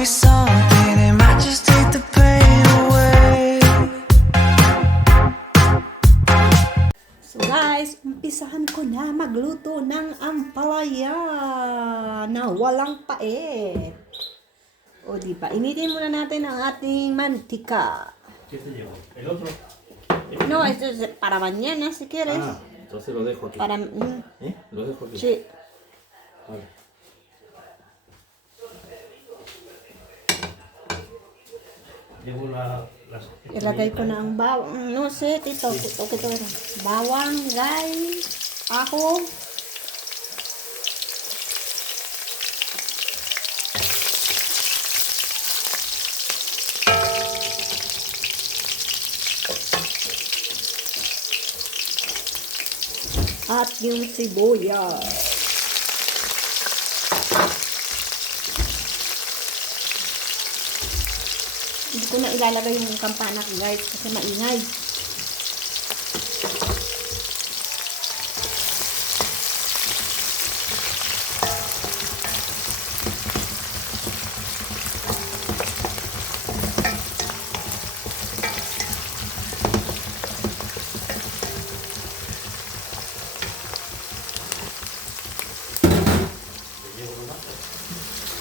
me something, it might just take the pain away. So guys, umpisahan ko na magluto ng ampalaya na walang pait. O diba, initin muna natin ang ating mantika. ¿Qué te llevo? ¿El otro? No, esto es para mañana si quieres. Ah, entonces lo dejo aquí. Para... ¿Eh? Lo dejo aquí. sí. Vale. Llevo las... Ilagay ko na ang bawang. No sé, tito. Okay to. Bawang, guys. Aho. At yung sibuyas. Hindi ko na ilalagay yung kampanak guys kasi maingay.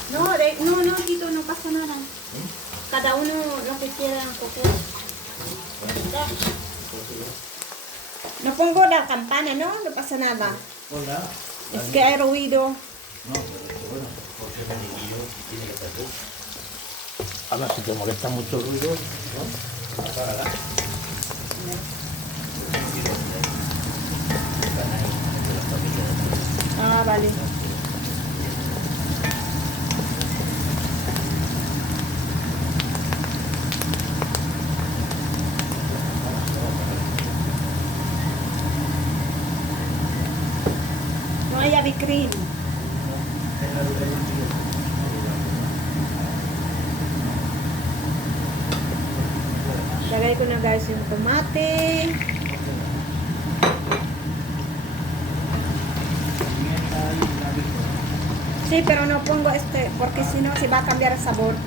No, dito, no pasa nada. Cada uno lo que quiera coger. No pongo la campana, ¿no? No pasa nada. Hola. Es que hay ruido. No, pero bueno, porque el anillo tiene que ser tú. Ahora, si te molesta mucho el ruido, ¿no? Apágala. Ah, vale. No hay heavy cream. Lagay ko na guys yung tomate. Sí, pero no pongo porque si no se va a cambiar el sabor.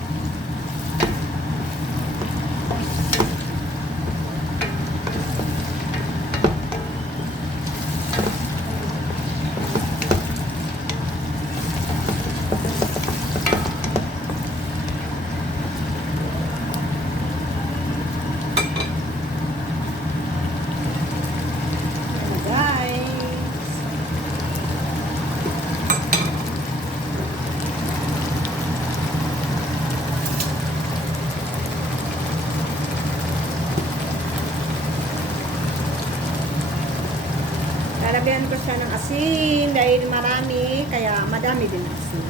Lalagyan ko siya ng asin dahil marami, kaya madami din asin.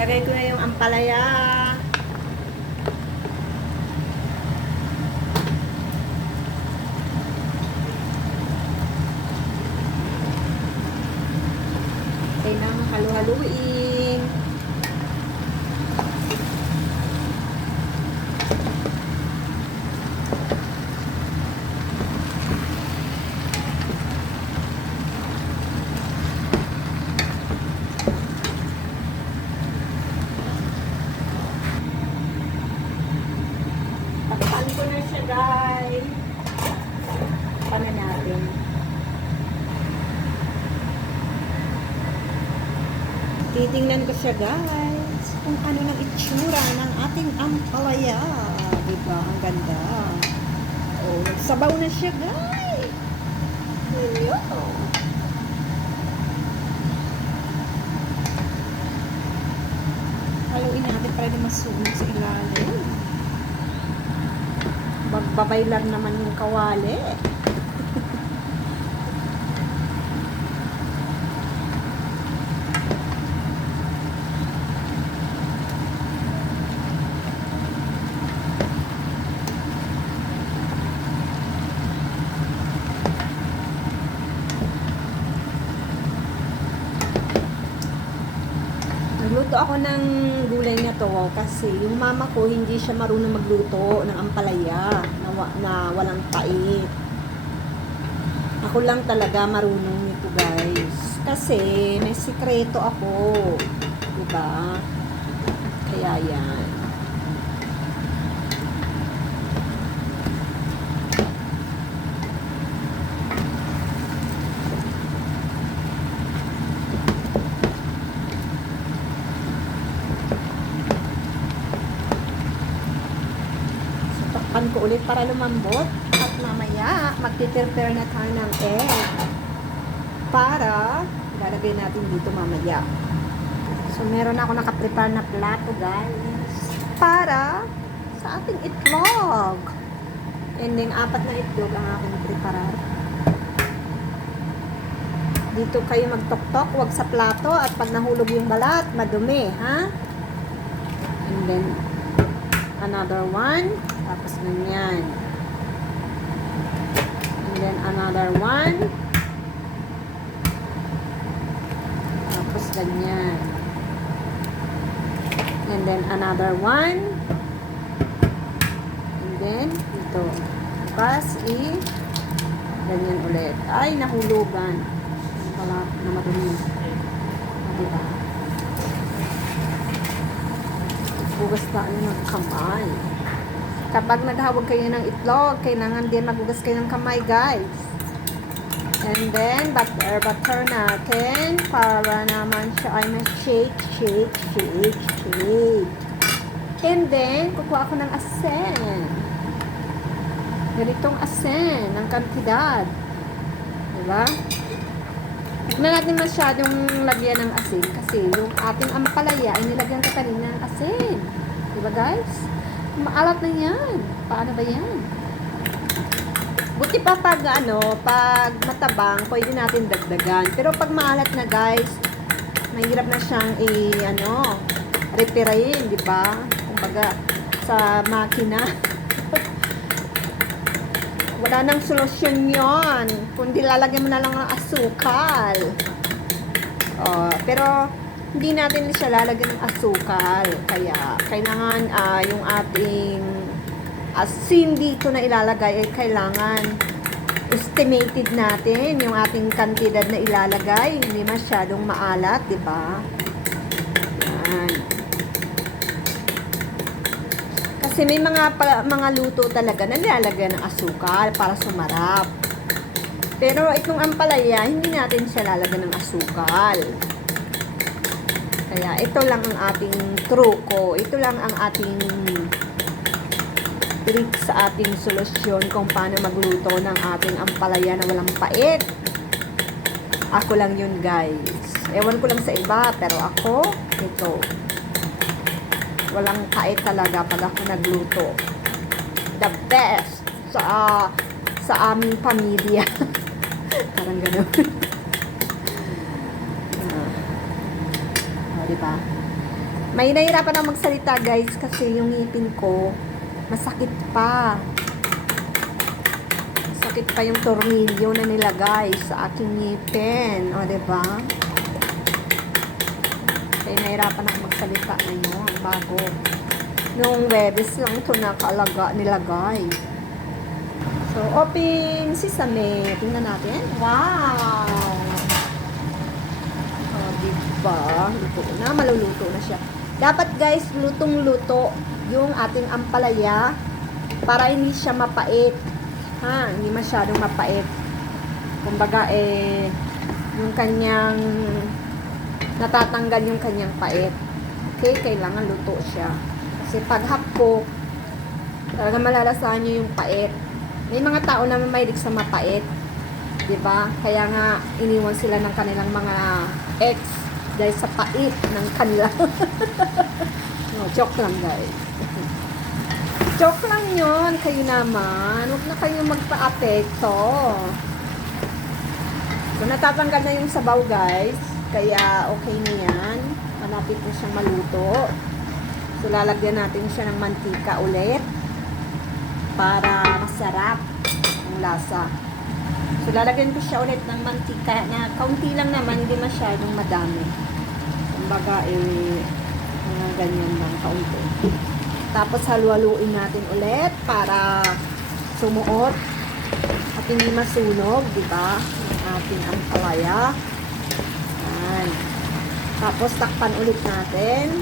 Lagay ko na yung ampalaya. Kailangan halu-haluin. Takpan ko na siya guys. Takpan na natin. Titingnan ko siya guys kung ano ng itsura ng ating ampalaya. Diba? Ang ganda. Oh, nagsabaw na siya guys. Ayun. Haluin natin para di masunog sa ilalim. Magbabaylar naman yung kawali. Nagluto ako ng gulay na to kasi yung mama ko hindi siya marunong magluto ng ampalaya na walang pait. Ako lang talaga marunong nito guys. Kasi may sikreto ako. Diba? Kaya yan. Takpan ko ulit para lumambot at mamaya magti-prepare na tayo ng egg para lalagay natin dito mamaya. So meron ako nakaprepare na plato guys para sa ating itlog. And then 4 na itlog ang aking preparar. Dito kayo magtok-tok, wag sa plato at pag nahulog yung balat, madumi, ha? And then another one. Tapos ganyan. And then another one. Tapos ganyan. And then another one. And then ito. Tapos ganyan ulit. Ay, nahulugan. Wala na madumi. Diba? Hugas tayo ng kamay. Kapag naghawag kayo ng itlog, kailangan din magugas kayo ng kamay, guys. And then, butter natin para naman siya ay shake. And then, kukuha ako ng asin. Ganitong asin, ng kantidad. Diba? Huwag na natin masyadong lagyan ng asin kasi yung ating ampalaya ay nilagyan ka kanina ng asin. Diba, guys? Maalat na yan. Paano ba yan? Buti pa pag matabang, pwede natin dagdagan. Pero pag maalat na guys, mahirap na siyang repairin, di ba? Kumbaga, sa makina. Wala nang solusyon yon. Kundi lalagyan mo na lang ng asukal. Pero, hindi natin siya lalagyan ng asukal. Kaya, kailangan yung ating asin dito na ilalagay ay kailangan estimated natin yung ating kantidad na ilalagay. Hindi masyadong maalat, di ba? Yan. Kasi may mga luto talaga na nilalagyan ng asukal para sumarap. Pero itong ampalaya, hindi natin siya lalagyan ng asukal. Kaya ito lang ang ating truko. Ito lang ang ating trick sa ating solusyon kung paano magluto ng ating ampalaya na walang pait. Ako lang yun guys. Ewan ko lang sa iba, pero ako, ito. Walang pait talaga pag ako nagluto. The best sa aming pamilya. Parang gano'n. Diba? May nahirapan ako magsalita guys kasi yung ngipin ko masakit pa. Masakit pa yung tornilyo na nilagay sa aking ngipin. O, diba? Kaya nahirapan ako magsalita ngayon bago. Nung Webes lang ito nilagay. So, open sesame. Tingnan natin. Wow! Diba? Luto na. Maluluto na siya. Dapat guys, lutong-luto yung ating ampalaya para hindi siya mapait. Ha? Hindi masyadong mapait. Kumbaga, yung kanyang natatanggal yung kanyang pait. Okay? Kailangan luto siya. Kasi pag hapko, talaga malalasahan nyo yung pait. May mga tao na mahilig sa mapait. Diba? Kaya nga, iniwan sila ng kanilang mga ex dahil sa pait ng kanila. No, joke lang guys. Joke lang yun. Kayo naman. Huwag na kayo magpa-apekto. So, natatanggal na yung sabaw guys. Kaya okay na yan. Malapit na siyang maluto. So, lalagyan natin siya ng mantika ulit. Para masarap ang lasa. So, lalagyan ko siya ulit ng mantika na kaunti lang naman, hindi masyadong madami. Kumbaga, ganyan lang kaunti. Tapos halu-haluin natin ulit para sumuot at hindi masunog, di ba? Ang ating ampalaya. Yan. Tapos takpan ulit natin.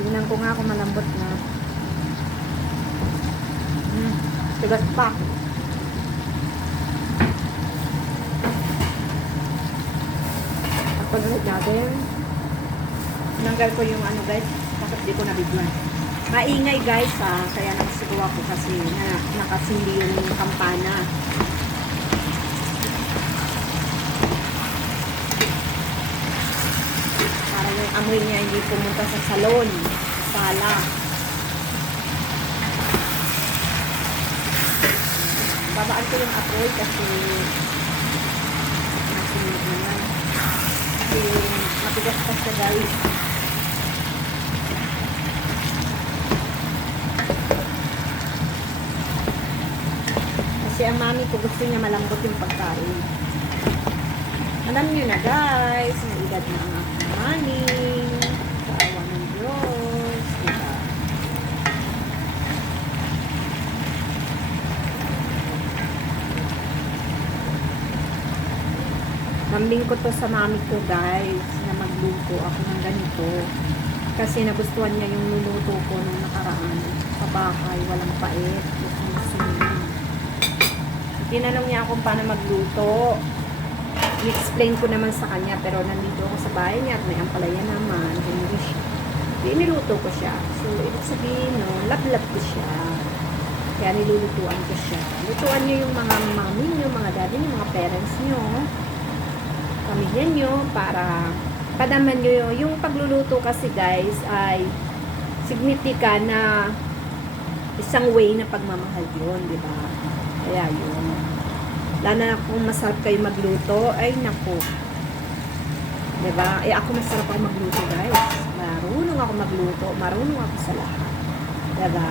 Tingnan ko nga kung malambot na. Tigas pa. Takpan ulit natin. Tinanggal ko yung ano guys, bakit di ko nabigyan. Maingay guys ha, kaya nakasigaw ako kasi nakasindi yung kampana. Para yung amoy niya hindi pumunta sa salon, sala. Babaan ko yung apoy kasi nasunod naman. Kasi matigas pa siya guys. Kasi ang mami ko gusto niya malambot yung pagkain. Alam niyo na guys, may edad na ang aking mami. Sa awa ng Diyos. Diba? Lambing ko to sa mami ko guys, na magluto ako ng ganito. Kasi nagustuhan niya yung luluto ko nung nakaraan. Sa bahay, walang pait. Tinanong niya ako paano magluto. I-explain ko naman sa kanya, pero nandito ako sa bahay niya at may ampalaya naman. Niluto ko siya. So, ibig sabihin, no, love-love ko siya. Kaya nilulutuan ko siya. Lutuan niyo yung mga mami niyo, mga daddy niyo, mga parents niyo, pamilya niyo, para padaman niyo. Yung pagluluto kasi guys, ay significant na isang way na pagmamahal yun, di ba? Kaya yun. Lalo na kung masarap kayo magluto, ay naku. Diba? Eh ako masarap ako magluto guys. Marunong ako magluto. Marunong ako sa lahat. Diba?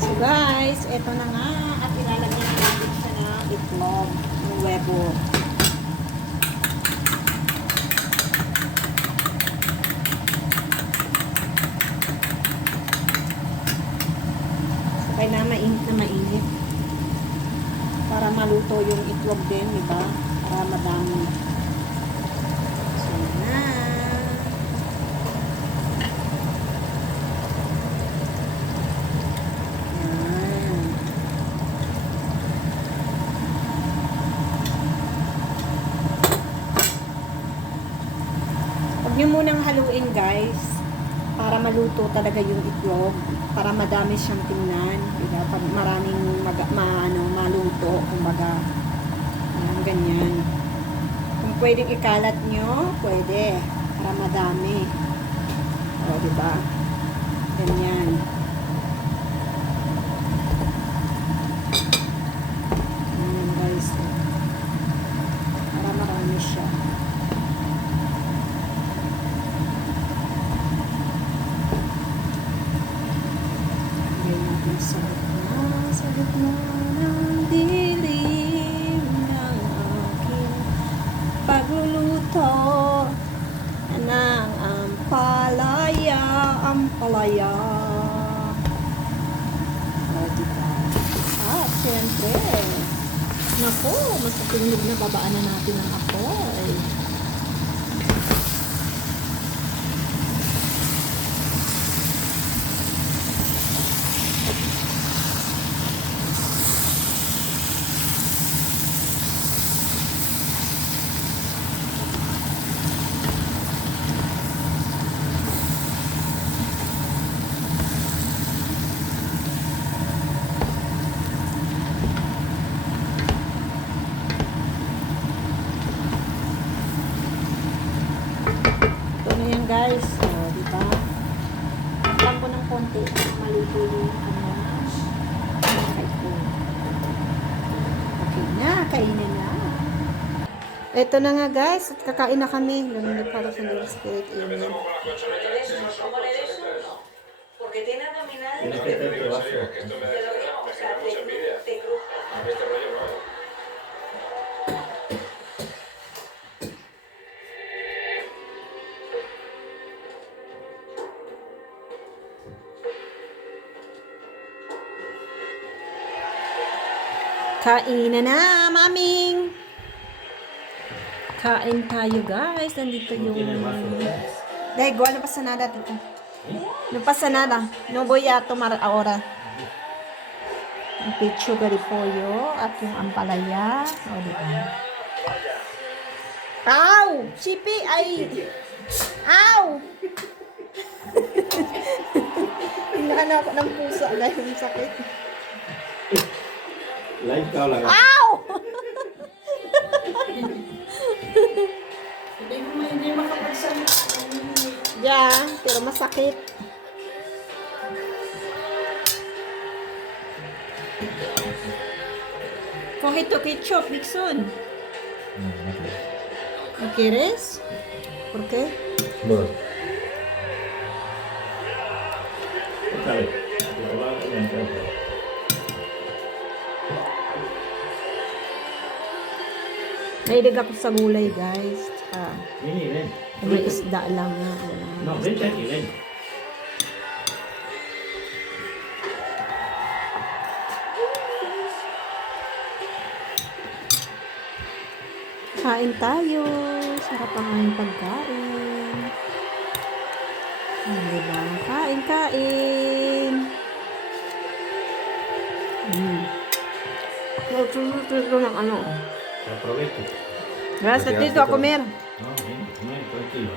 So guys, eto na nga. At ilalagyan natin siya ng itlog. Ng webo. Sabay na mainit na mainit. Para maluto yung itlog din, di ba? Para madami. So, na. Yan. Huwag nyo munang haluin, guys. Para maluto talaga yung itlog. Para madami siyang tingnan. Diba? Pag maraming maluto, kumbaga, ganyan. Kung pwedeng ikalat nyo, pwede. Para madami. O, diba? Ganyan. Guys. Para marami siya. Sa gitna ng dilim ng aking pagluluto ng ampalaya, ampalaya. O, diba? At syempre, naku, mas matunog na babaan na natin ang apoy. Guys, so, diba? Takpan ko ng konti maluto yung okay na, kainin na. Ito na nga guys, at kakain na kami. Lumilip para sa Holy Spirit. Amen. Porque tiene abdominales. Tienes que hacerte vaso. Te lo digo, o sea, te cruja. Kain na, maming! Kain tayo, guys. Nandito No tiene yung... vaso, ¿no? Dahil, no pasa nada, tito. No pasa nada. No voy a tomar ahora. Yung pechuga de pollo at yung ampalaya. O, diba? Ow! Sipi! Ay! Ow! Hinahan ako ng pusa dahil yung sakit. Live ka lang. Ow! Hindi makapagsalita. Yeah, pero masakit. Cogito ketchup, Dixon. ¿No quieres? ¿Por qué? Bueno. Otra vez. Te va a comentar. Nahilig ako sa gulay, guys. Tsaka, Vení, ven. may isda lang nga. Wala. No, vente aquí, ven. Kain tayo. Sarap ang aming pagkain. Diba? Kain, kain. Tulo ng ano. Te aprovecho. Gracias, Tito, a comer. No, ven, ven, tranquilo.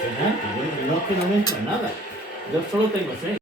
Fernando, no, que no me entra nada. Yo solo tengo sed.